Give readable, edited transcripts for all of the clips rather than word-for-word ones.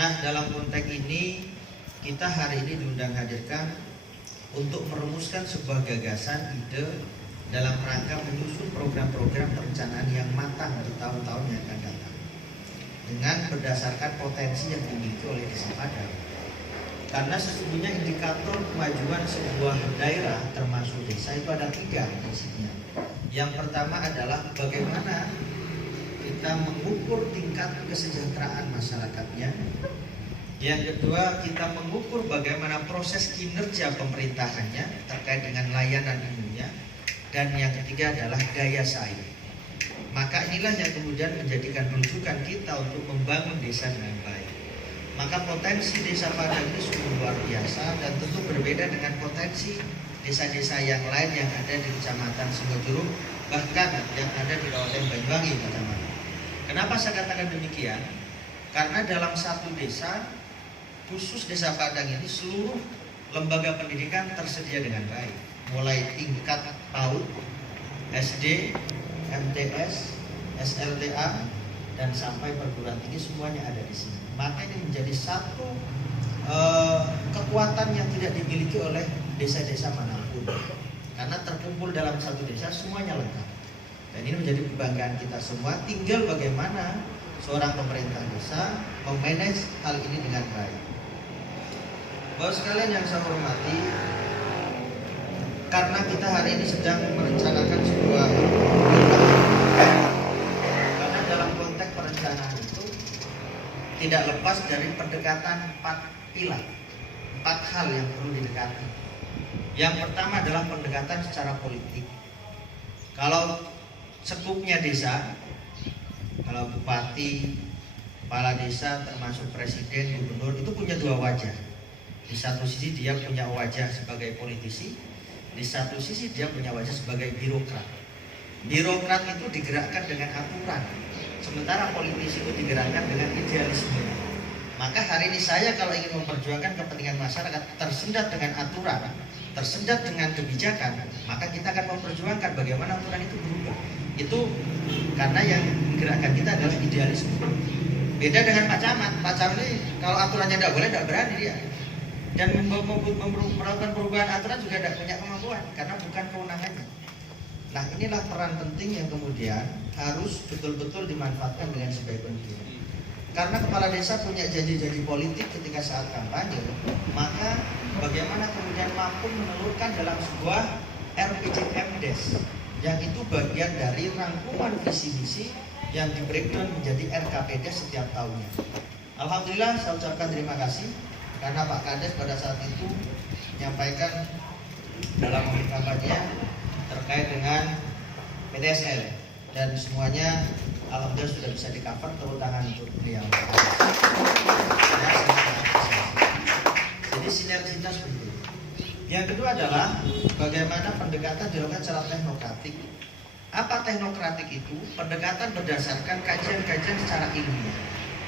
Nah, dalam konteks ini kita hari ini diundang hadirkan untuk merumuskan sebuah gagasan ide dalam rangka menyusun program-program perencanaan yang matang di tahun-tahun yang akan datang dengan berdasarkan potensi yang dimiliki oleh Desa Padang. Karena sesungguhnya indikator kemajuan sebuah daerah termasuk desa itu ada 3 prinsipnya. Yang pertama adalah bagaimana kita mengukur tingkat kesejahteraan masyarakatnya. Yang kedua, kita mengukur bagaimana proses kinerja pemerintahannya terkait dengan layanan umumnya. Dan yang ketiga adalah daya saing. Maka inilah yang kemudian menjadikan rujukan kita untuk membangun desa dengan baik. Maka potensi Desa Padang ini sungguh luar biasa dan tentu berbeda dengan potensi desa-desa yang lain yang ada di Kecamatan Singojuru, bahkan yang ada di Kabupaten Banyuwangi, kacamata. Kenapa saya katakan demikian? Karena dalam satu desa, khusus Desa Padang ini seluruh lembaga pendidikan tersedia dengan baik, mulai tingkat PAUD, SD, MTS, SLTA, dan sampai perguruan tinggi semuanya ada di sini. Maka ini menjadi satu kekuatan yang tidak dimiliki oleh desa-desa manapun, karena terkumpul dalam satu desa semuanya lengkap. Dan ini menjadi kebanggaan kita semua. Tinggal bagaimana seorang pemerintah desa memanage hal ini dengan baik. Bapak sekalian yang saya hormati, karena kita hari ini sedang merencanakan sebuah karena dalam konteks perencanaan itu tidak lepas dari pendekatan 4 pilar, 4 hal yang perlu didekati. Yang pertama adalah pendekatan secara politik. Kalau sekupnya desa, kalau bupati, kepala desa termasuk presiden, gubernur itu punya 2 wajah. Di satu sisi dia punya wajah sebagai politisi, di satu sisi dia punya wajah sebagai birokrat. Birokrat itu digerakkan dengan aturan, sementara politisi itu digerakkan dengan idealisme. Maka hari ini saya kalau ingin memperjuangkan kepentingan masyarakat tersendat dengan aturan, tersendat dengan kebijakan, maka kita akan memperjuangkan bagaimana aturan itu berubah. Itu karena yang menggerakkan kita adalah idealisme. Beda dengan Pak Camat. Pak Camat ini kalau aturannya tidak boleh, tidak berani dia. Dan melakukan perubahan aturan juga tidak punya kemampuan karena bukan kewenangannya. Nah, inilah peran penting yang kemudian harus betul-betul dimanfaatkan dengan sebaik mungkin. Karena kepala desa punya janji-janji politik ketika saat kampanye, maka bagaimana kemudian mampu menelurkan dalam sebuah RPJMDes yang itu bagian dari rangkuman visi misi yang di breakdown menjadi RKPDes setiap tahunnya. Alhamdulillah saya ucapkan terima kasih karena Pak Kades pada saat itu menyampaikan dalam kampanye terkait dengan PTSL dan semuanya alhamdulillah sudah bisa di-cover, turun tangan untuk beliau. Jadi sinergitas seperti itu. Yang kedua adalah bagaimana pendekatan dilakukan secara teknokratik. Apa teknokratik itu? Pendekatan berdasarkan kajian-kajian secara ilmiah,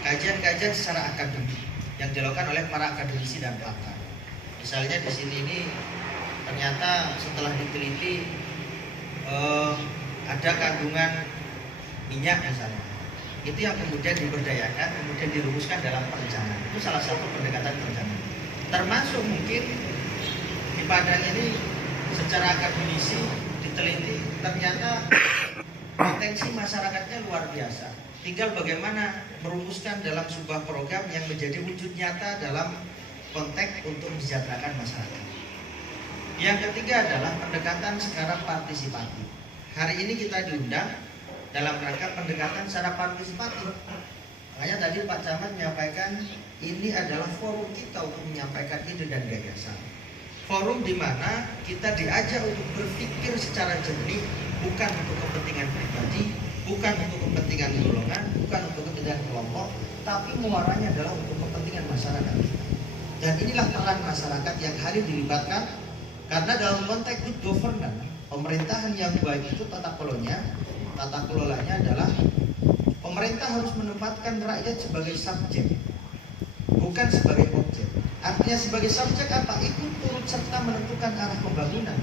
kajian-kajian secara akademik yang dilakukan oleh para akademisi dan pakar. Misalnya di sini ini ternyata setelah diteliti ada kandungan minyak misalnya, itu yang kemudian diberdayakan, kemudian dirumuskan dalam perencanaan. Itu salah satu pendekatan perencanaan. Termasuk mungkin di Padang ini secara akademisi diteliti ternyata potensi masyarakatnya luar biasa. Tinggal bagaimana merumuskan dalam sebuah program yang menjadi wujud nyata dalam konteks untuk mensejahterakan masyarakat. Yang ketiga adalah pendekatan secara partisipatif. Hari ini kita diundang dalam rangka pendekatan secara partisipatif. Makanya tadi Pak Camat menyampaikan ini adalah forum kita untuk menyampaikan ide dan gagasan. Forum di mana kita diajak untuk berpikir secara jernih, bukan untuk kepentingan pribadi, bukan untuk kepentingan golongan, bukan untuk kepentingan kelompok, tapi muaranya adalah untuk kepentingan masyarakat kita. Dan inilah peran masyarakat yang hari dilibatkan, karena dalam konteks good governance, pemerintahan yang baik itu tata kelolanya adalah pemerintah harus menempatkan rakyat sebagai subjek, bukan sebagai objek. Artinya sebagai subjek apa? Ikut turut serta menentukan arah pembangunan,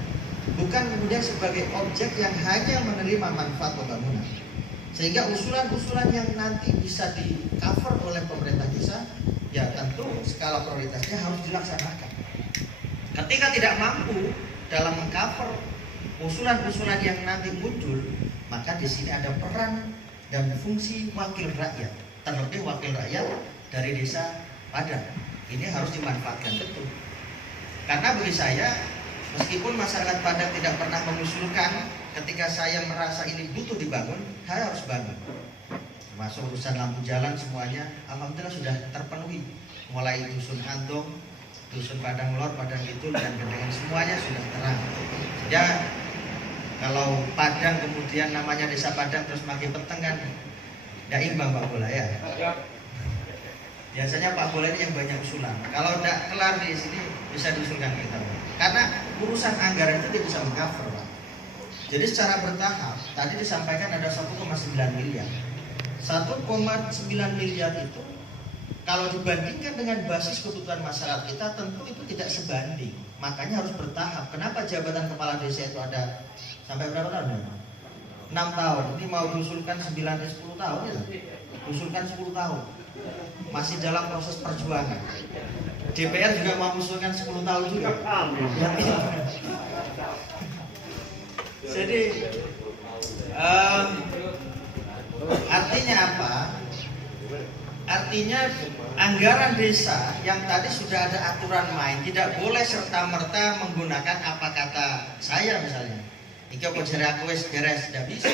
bukan kemudian sebagai objek yang hanya menerima manfaat pembangunan. Sehingga usulan-usulan yang nanti bisa di cover oleh pemerintah desa ya tentu skala prioritasnya harus dilaksanakan. Ketika tidak mampu dalam mengcover usulan-usulan yang nanti muncul, maka di sini ada peran dan fungsi wakil rakyat, terlebih wakil rakyat dari desa Padang. Ini harus dimanfaatkan betul. Karena bagi saya, meskipun masyarakat Padang tidak pernah mengusulkan, ketika saya merasa ini butuh dibangun, saya harus bangun. Termasuk urusan lampu jalan semuanya, alhamdulillah sudah terpenuhi. Mulai dusun Andong, dusun Padang Lor, Padang Kidul, dan Gendengan semuanya sudah terang. Ya, kalau Padang kemudian namanya desa Padang terus makin peteng kan, tidak imbang Pak Bola ya. Biasanya Pak Bola ini yang banyak usulan. Kalau tidak kelar di sini bisa diusulkan kita. Karena urusan anggaran itu tidak bisa mengcover, Pak. Jadi secara bertahap, tadi disampaikan ada 1,9 miliar. 1,9 miliar itu kalau dibandingkan dengan basis kebutuhan masyarakat kita, tentu itu tidak sebanding. Makanya harus bertahap. Kenapa jabatan kepala desa itu ada sampai berapa tahun? 6 tahun. Ini mau diusulkan 10 tahun ya? Usulkan 10 tahun. Masih dalam proses perjuangan. DPR juga mau usulkan 10 tahun juga. Jadi artinya apa? Artinya anggaran desa yang tadi sudah ada aturan main, tidak boleh serta-merta menggunakan apa kata saya misalnya. Iki apa jare aku wis beres, tidak bisa.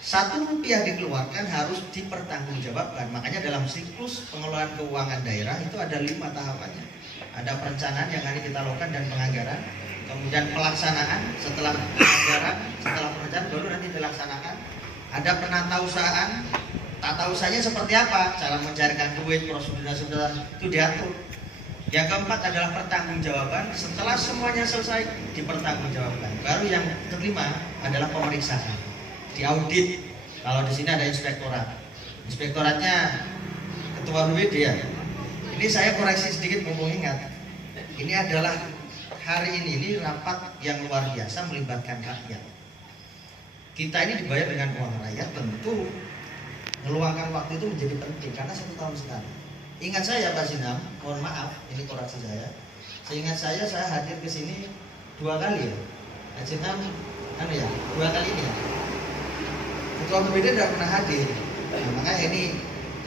1 rupiah dikeluarkan harus dipertanggungjawabkan. Makanya dalam siklus pengelolaan keuangan daerah itu ada 5 tahapannya. Ada perencanaan yang hari kita lakukan dan penganggaran, kemudian pelaksanaan, setelah penganggaran, setelah perencanaan baru nanti dilaksanakan. Ada penatausahaan, tata usahanya seperti apa, cara mencairkan duit, prosedur itu diatur. Yang keempat adalah pertanggungjawaban. Setelah semuanya selesai dipertanggungjawabkan. Baru yang kelima adalah pemeriksaan, diaudit. Kalau di sini ada inspektorat. Inspektoratnya ketua BPD ya. Ini saya koreksi sedikit mumpung ingat. Ini adalah hari ini rapat yang luar biasa melibatkan rakyat. Kita ini dibayar dengan uang rakyat, tentu meluangkan waktu itu menjadi penting karena 1 tahun sekali. Ingat saya Pak Sinam, mohon maaf, ini koreksi saya. Seingat saya hadir ke sini 2 kali ya. Pak Sinam, ya, 2 kali ini ya. Ketua BPD tidak pernah hadir. Nah, makanya ini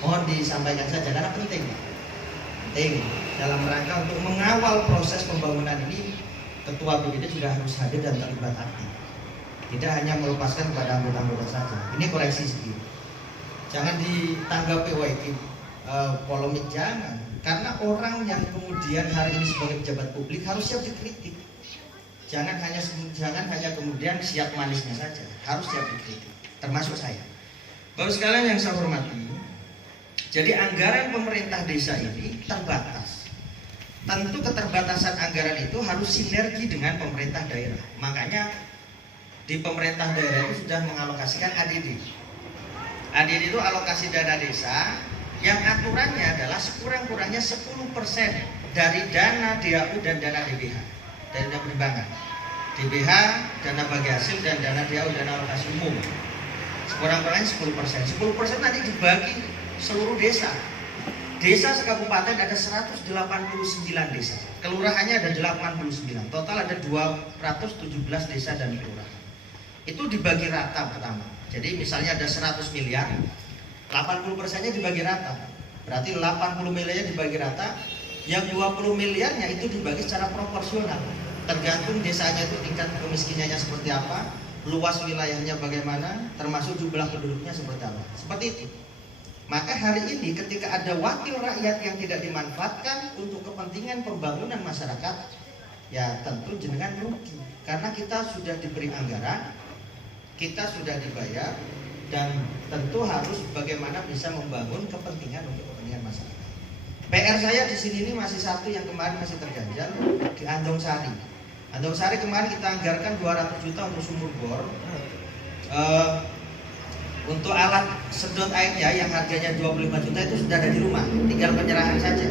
mohon disampaikan saja karena penting, Pak. Penting dalam rangka untuk mengawal proses pembangunan ini, Ketua BPD juga harus hadir dan terlibat aktif. Tidak hanya melepaskan kepada anggota-anggota saja. Ini koreksi sedikit. Jangan ditanggapi polemik, jangan. Karena orang yang kemudian hari ini sebagai pejabat publik harus siap dikritik. Jangan hanya kemudian siap manisnya saja, harus siap dikritik. Termasuk saya. Bapak sekalian yang saya hormati, jadi anggaran pemerintah desa ini terbatas. Tentu keterbatasan anggaran itu harus sinergi dengan pemerintah daerah. Makanya di pemerintah daerah itu sudah mengalokasikan ADD. ADD itu alokasi dana desa yang aturannya adalah sekurang-kurangnya 10% dari dana DAU dan dana DBH, dari dana perimbangan. DBH, dana bagi hasil, dan dana DAU, dana alokasi umum. Sekurang-kurangnya 10%. 10% nanti dibagi seluruh desa. Desa sekabupaten ada 189 desa. Kelurahannya ada 89. Total ada 217 desa dan kelurahan. Itu dibagi rata pertama. Jadi misalnya ada 100 miliar, 80%-nya dibagi rata. Berarti 80 miliarnya dibagi rata, yang 20 miliarnya itu dibagi secara proporsional. Tergantung desanya itu tingkat kemiskinannya seperti apa, luas wilayahnya bagaimana, termasuk jumlah penduduknya seperti apa. Seperti itu. Maka hari ini ketika ada wakil rakyat yang tidak dimanfaatkan untuk kepentingan pembangunan masyarakat, ya tentu jenengan rugi. Karena kita sudah diberi anggaran, kita sudah dibayar, dan tentu harus bagaimana bisa membangun kepentingan untuk kepentingan masyarakat. PR saya di sini ini masih satu yang kemarin masih terganjal di Andong Sari. Andong Sari kemarin kita anggarkan 200 juta untuk sumur bor. Untuk alat sedot airnya yang harganya 25 juta itu sudah ada di rumah, tinggal penyerahan saja.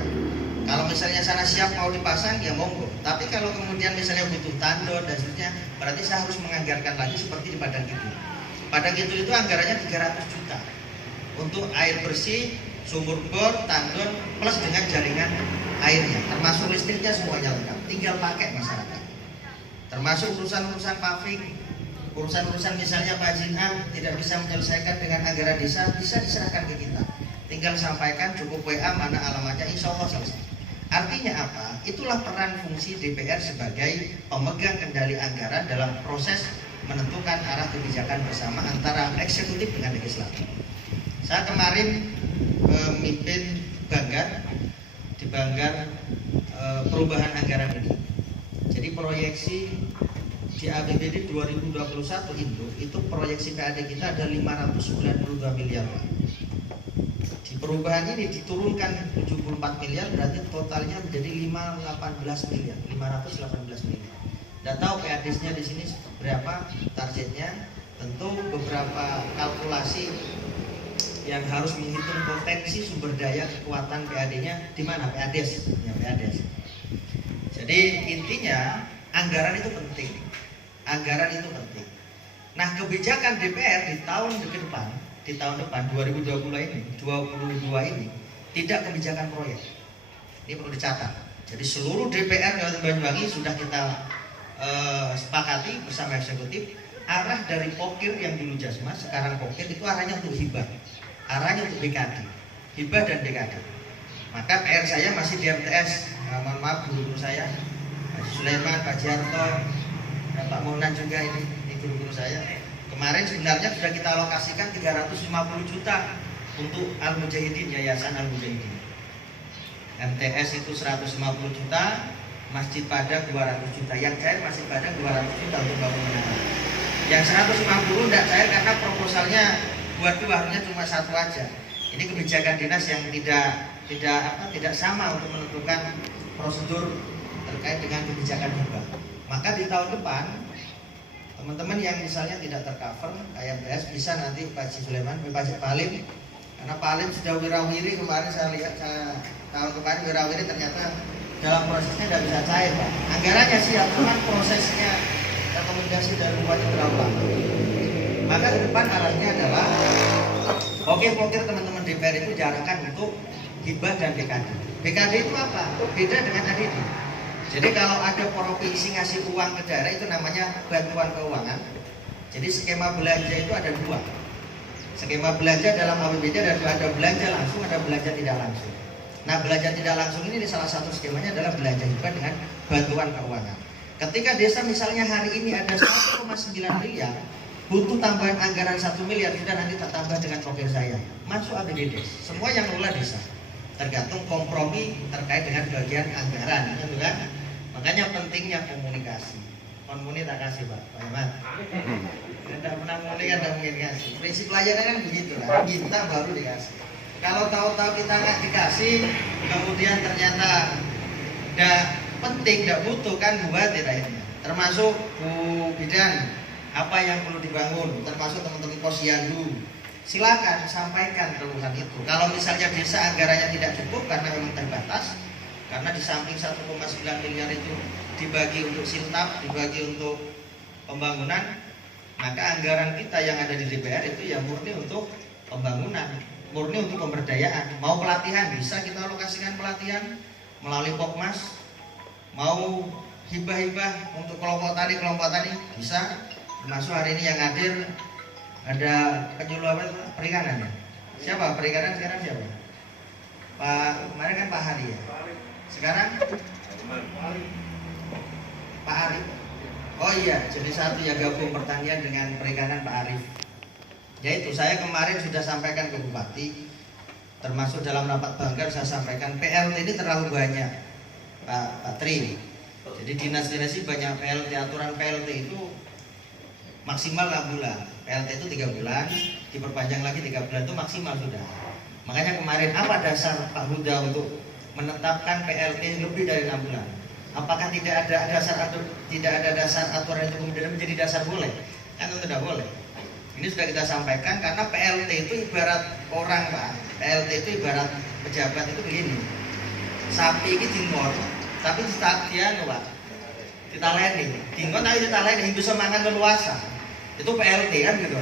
Kalau misalnya sana siap mau dipasang ya monggo. Tapi kalau kemudian misalnya butuh tandon dan seterusnya, berarti saya harus menganggarkan lagi seperti di Padang Kidul. Padang Kidul itu anggarannya 300 juta untuk air bersih sumur bor, tandon, plus dengan jaringan airnya, termasuk listriknya semuanya lengkap, tinggal pakai masyarakat. Termasuk urusan-urusan paving, urusan-urusan misalnya Pak Jinam tidak bisa menyelesaikan dengan anggaran desa, bisa diserahkan ke kita. Tinggal sampaikan, cukup WA mana alamatnya, insya Allah selesai. Artinya apa? Itulah peran fungsi DPR sebagai pemegang kendali anggaran dalam proses menentukan arah kebijakan bersama antara eksekutif dengan legislatif. Saya kemarin memimpin Banggar di Banggar perubahan anggaran ini. Jadi proyeksi di APBD 2021 itu proyeksi PAD kita ada 592 miliar. Di perubahan ini diturunkan 74 miliar, berarti totalnya menjadi 518 miliar. Tidak tahu PAD-nya di sini berapa targetnya. Tentu beberapa kalkulasi yang harus menghitung potensi sumber daya kekuatan PAD-nya di mana PADES, ya PADES. Jadi intinya anggaran itu penting. Anggaran itu penting. Nah, kebijakan DPR di tahun depan 2022 ini tidak kebijakan proyek. Ini perlu dicatat. Jadi seluruh DPR Kabupaten Banyuwangi sudah kita sepakati bersama eksekutif, arah dari pokir yang dulu Jasmas, sekarang pokir itu arahnya untuk hibah, arahnya untuk BKD, hibah dan BKD. Maka PR saya masih di MTS. Mohon maaf guru-guru saya, Pak Sulaiman, Pak Jarto, dan Pak Monan juga ini guru-guru saya. Kemarin sebenarnya sudah kita alokasikan 350 juta untuk Al-Mujahidin, Yayasan Al-Mujahidin. MTS itu 150 juta, Masjid Padang 200 juta. Yang cair Masjid Padang 200 juta untuk bangun menara. Yang 150 tidak cair karena proposalnya buat dua, harusnya cuma satu aja. Ini kebijakan dinas yang tidak sama untuk menentukan prosedur terkait dengan kebijakan hibah. Maka di tahun depan teman-teman yang misalnya tidak tercover KMTS bisa nanti Pak Sulaiman, Pak Palim, karena Palim sudah wirawiri kemarin saya lihat tahun kemarin wirawiri ternyata dalam prosesnya tidak bisa cair Pak. Anggarannya siap, cuma prosesnya rekomendasi dari bupati terlalu lama. Maka ke depan arahnya adalah pokir teman-teman DPR itu diarahkan untuk hibah dan BKD. BKD itu apa? Beda dengan ADD. Jadi kalau ada provinsi ngasih uang ke daerah itu namanya bantuan keuangan. Jadi skema belanja itu ada dua. Skema belanja dalam APBD ada belanja langsung, ada belanja tidak langsung. Nah, belanja tidak langsung ini salah satu skemanya adalah belanja hibah dengan bantuan keuangan. Ketika desa misalnya hari ini ada 1,9 miliar, butuh tambahan anggaran 1 miliar, sudah nanti tak tambah dengan pokir saya. Masuk APBD. Semua yang mengelola desa. Tergantung kompromi terkait dengan bagian anggaran, gitu kan? Makanya pentingnya komunikasi. Komunikasi tak kasih Pak Iman. Tidak pernah komunikasi, tidak mungkin kasih. Prinsip pelajaran kan begitu lah. Kita baru dikasih. Kalau tahu-tahu kita nggak dikasih, kemudian ternyata tidak penting, tidak butuh, kan buat tidak ini. Termasuk Bu Bidan, apa yang perlu dibangun, termasuk teman-teman posyandu. Silakan sampaikan keluhan itu. Kalau misalnya desa anggarannya tidak cukup karena memang terbatas, karena di samping 1,9 miliar itu dibagi untuk siltap, dibagi untuk pembangunan, maka anggaran kita yang ada di DPR itu ya murni untuk pembangunan, murni untuk pemberdayaan. Mau pelatihan bisa kita alokasikan pelatihan melalui Pokmas, mau hibah-hibah untuk kelompok tani bisa. Termasuk hari ini yang hadir ada penyuluh perikanan ya. Siapa perikanan sekarang siapa? Pak kemarin kan Pak Hari ya. Sekarang Pak Arif. Oh iya, jadi satu ya gabung pertanian dengan perikanan Pak Arif. Yaitu saya kemarin sudah sampaikan ke Bupati, termasuk dalam rapat Banggar saya sampaikan PLT ini terlalu banyak Pak Tri. Jadi dinas-dinas banyak PLT, aturan PLT itu maksimal 6 bulan. PLT itu 3 bulan, diperpanjang lagi 3 bulan itu maksimal sudah. Makanya kemarin apa dasar Pak Huda untuk menetapkan PLT lebih dari 6 bulan? Apakah tidak ada dasar aturan itu kemudian menjadi dasar boleh? Kan itu tidak boleh. Ini sudah kita sampaikan karena PLT itu ibarat orang Pak. PLT itu ibarat pejabat itu begini. Sapi ini dingon, tapi dia Pak. Kita leni, dingon tapi kita leni bisa mangan leluasa. Itu PLT kan gitu.